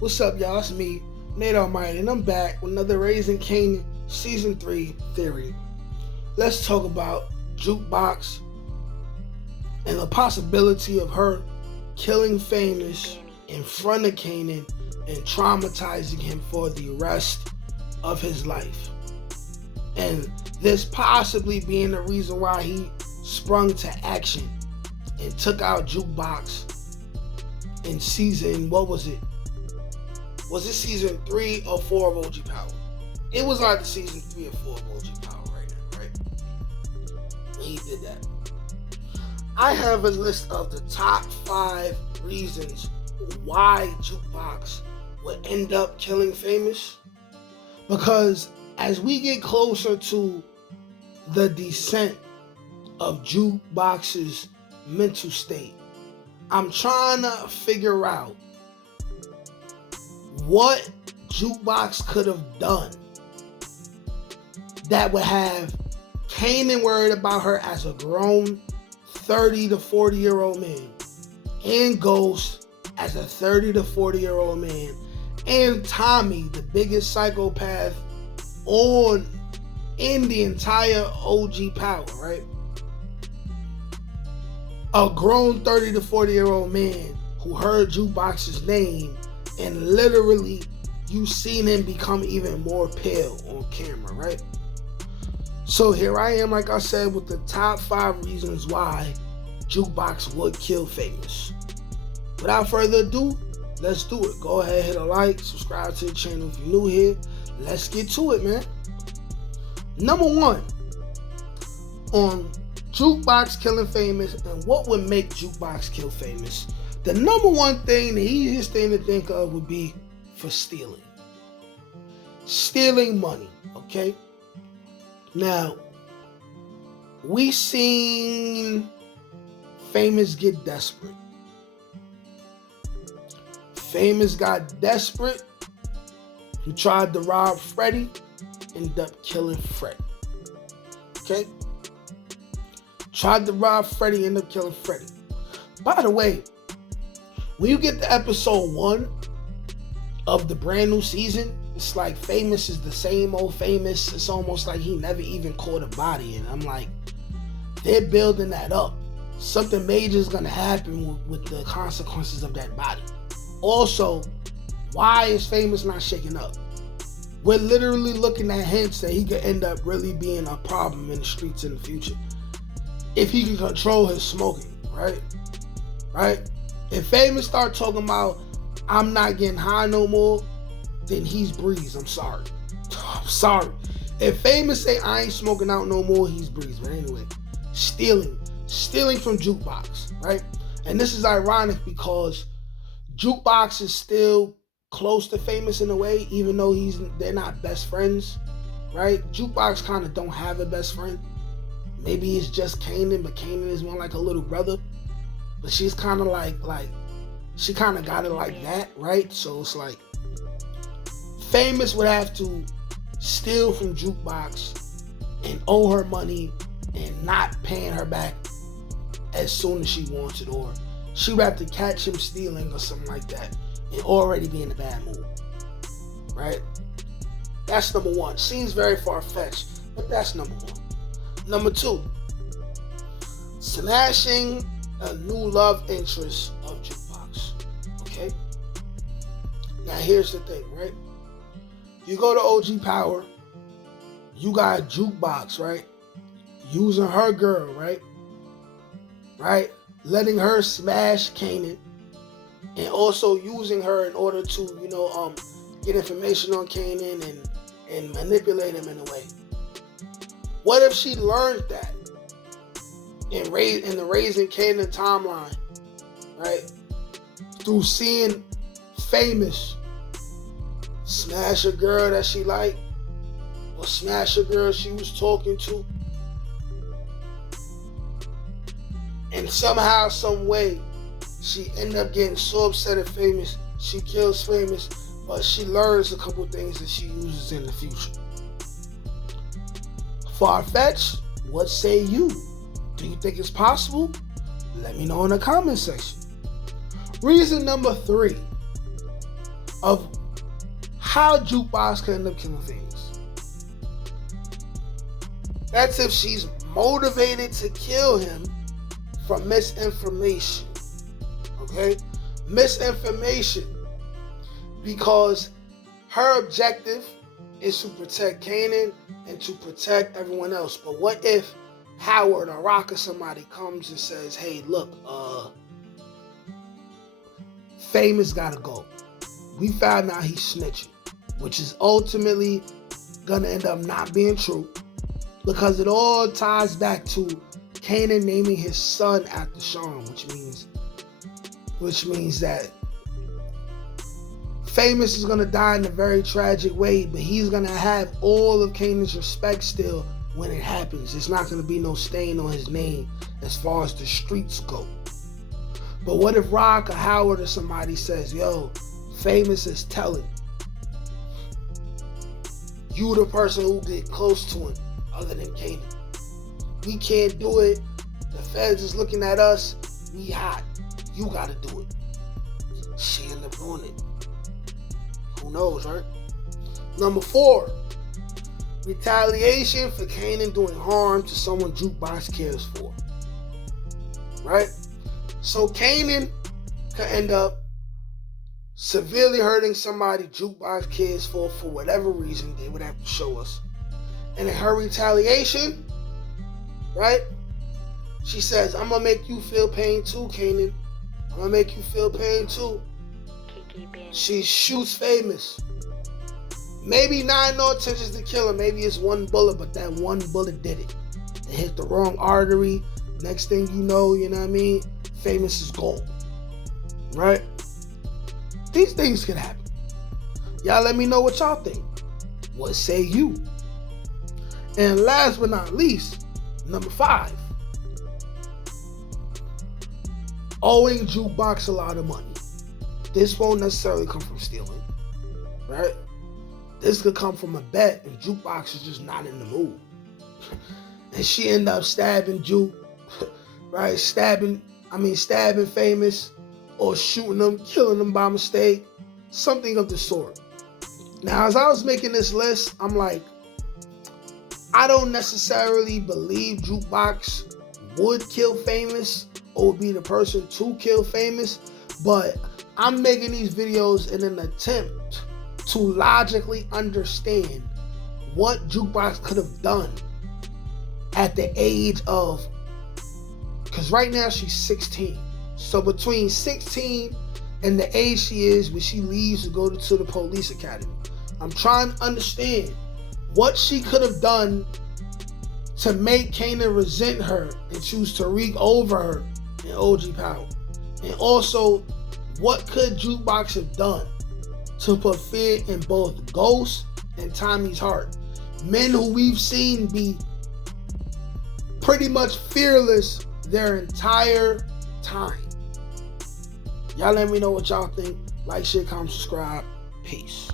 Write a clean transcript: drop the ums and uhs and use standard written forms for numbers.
What's up, y'all? It's me, Nate Almighty, and I'm back with another Raising Kanan Season 3 theory. Let's talk about Jukebox and the possibility of her killing Famous in front of Kanan and traumatizing him for the rest of his life. And this possibly being the reason why he sprung to action and took out Jukebox in season, what was it? Was it season 3 or 4 of OG Power? It was either season 3 or 4 of OG Power right now, right? When he did that. I have a list of the top 5 reasons why Jukebox would end up killing Famous. Because as we get closer to the descent of Jukebox's mental state, I'm trying to figure out what Jukebox could have done that would have Kanan worried about her as a grown 30 to 40 year old man, and Ghost as a 30 to 40 year old man, and Tommy, the biggest psychopath in the entire OG Power, right? A grown 30 to 40 year old man who heard Jukebox's name, and literally you seen him become even more pale on camera, right? So here I am, like I said, with the top 5 reasons why Jukebox would kill Famous. Without further ado, let's do it. Go ahead, hit a like, subscribe to the channel if you're new here. Let's get to it, man. Number 1 on Jukebox killing Famous and what would make Jukebox kill Famous. The number 1 thing, the easiest thing to think of would be for stealing. Stealing money, okay? Now, we seen Famous get desperate. Famous got desperate. He tried to rob Freddie, ended up killing Freddie. Okay? Tried to rob Freddie, ended up killing Freddie. By the way, when you get to episode 1 of the brand new season, it's like Famous is the same old Famous. It's almost like he never even caught a body. And I'm like, they're building that up. Something major is going to happen with the consequences of that body. Also, why is Famous not shaking up? We're literally looking at hints that he could end up really being a problem in the streets in the future. If he can control his smoking, right? Right? If Famous start talking about, I'm not getting high no more, then he's Breeze. I'm sorry. I'm sorry. If Famous say, I ain't smoking out no more, he's Breeze. But anyway, stealing from Jukebox, right? And this is ironic because Jukebox is still close to Famous in a way, even though they're not best friends, right? Jukebox kind of don't have a best friend. Maybe it's just Kanan, but Kanan is more like a little brother. But she's kind of like she kind of got it like that, right? So it's like Famous would have to steal from Jukebox and owe her money and not paying her back as soon as she wants it, or she would have to catch him stealing or something like that and already be in a bad mood, right? That's number 1. Seems very far-fetched, but that's number 1. Number 2, smashing a new love interest of Jukebox, okay? Now here's the thing, right? You go to OG Power, you got Jukebox, right? Using her girl, right? Right? Letting her smash Kanan, and also using her in order to, get information on Kanan and manipulate him in a way. What if she learned that in the Raising Kanan timeline, right? Through seeing Famous smash a girl that she liked, or smash a girl she was talking to, and somehow, some way, she ended up getting so upset at Famous, she kills Famous, but she learns a couple things that she uses in the future. Far-fetched? What say you? Do you think it's possible? Let me know in the comment section. Reason number 3 of how Jukebox could end up killing Famous. That's if she's motivated to kill him from misinformation. Okay? Misinformation. Because her objective is to protect Kanan and to protect everyone else. But what if Howard or Rock or somebody comes and says, hey, look, Famous gotta go. We found out he's snitching, which is ultimately gonna end up not being true, because it all ties back to Kanan naming his son after Sean, which means that Famous is gonna die in a very tragic way, but he's gonna have all of Kanan's respect still when it happens. It's not gonna be no stain on his name as far as the streets go. But what if Rock or Howard or somebody says, yo, Famous is telling you, the person who get close to him other than Kanan. We can't do it. The feds is looking at us. We hot. You gotta do it. She end up doing it. Who knows, right? Number 4, retaliation for Kanan doing harm to someone Jukebox cares for. Right? So Kanan could end up severely hurting somebody Jukebox cares for whatever reason. They would have to show us. And in her retaliation, right? She says, I'm gonna make you feel pain too, Kanan. I'm gonna make you feel pain too. She shoots Famous. Maybe not no intentions to kill him. Maybe it's one bullet, but that one bullet did it. It hit the wrong artery. Next thing you know what I mean? Famous is gone. Right? These things can happen. Y'all let me know what y'all think. What say you? And last but not least, number 5. Owing Jukebox a lot of money. This won't necessarily come from stealing, right? This could come from a bet and Jukebox is just not in the mood. And she end up stabbing Juke, right? Stabbing Famous, or shooting him, killing him by mistake, something of the sort. Now, as I was making this list, I'm like, I don't necessarily believe Jukebox would kill Famous or would be the person to kill Famous, but I'm making these videos in an attempt to logically understand what Jukebox could have done at the age of, because right now she's 16. So between 16 and the age she is when she leaves to go to the police academy, I'm trying to understand what she could have done to make Kanan resent her and choose Tariq over her in OG Power. And also, what could Jukebox have done to put fear in both Ghost and Tommy's heart? Men who we've seen be pretty much fearless their entire time. Y'all let me know what y'all think. Like, share, comment, subscribe. Peace.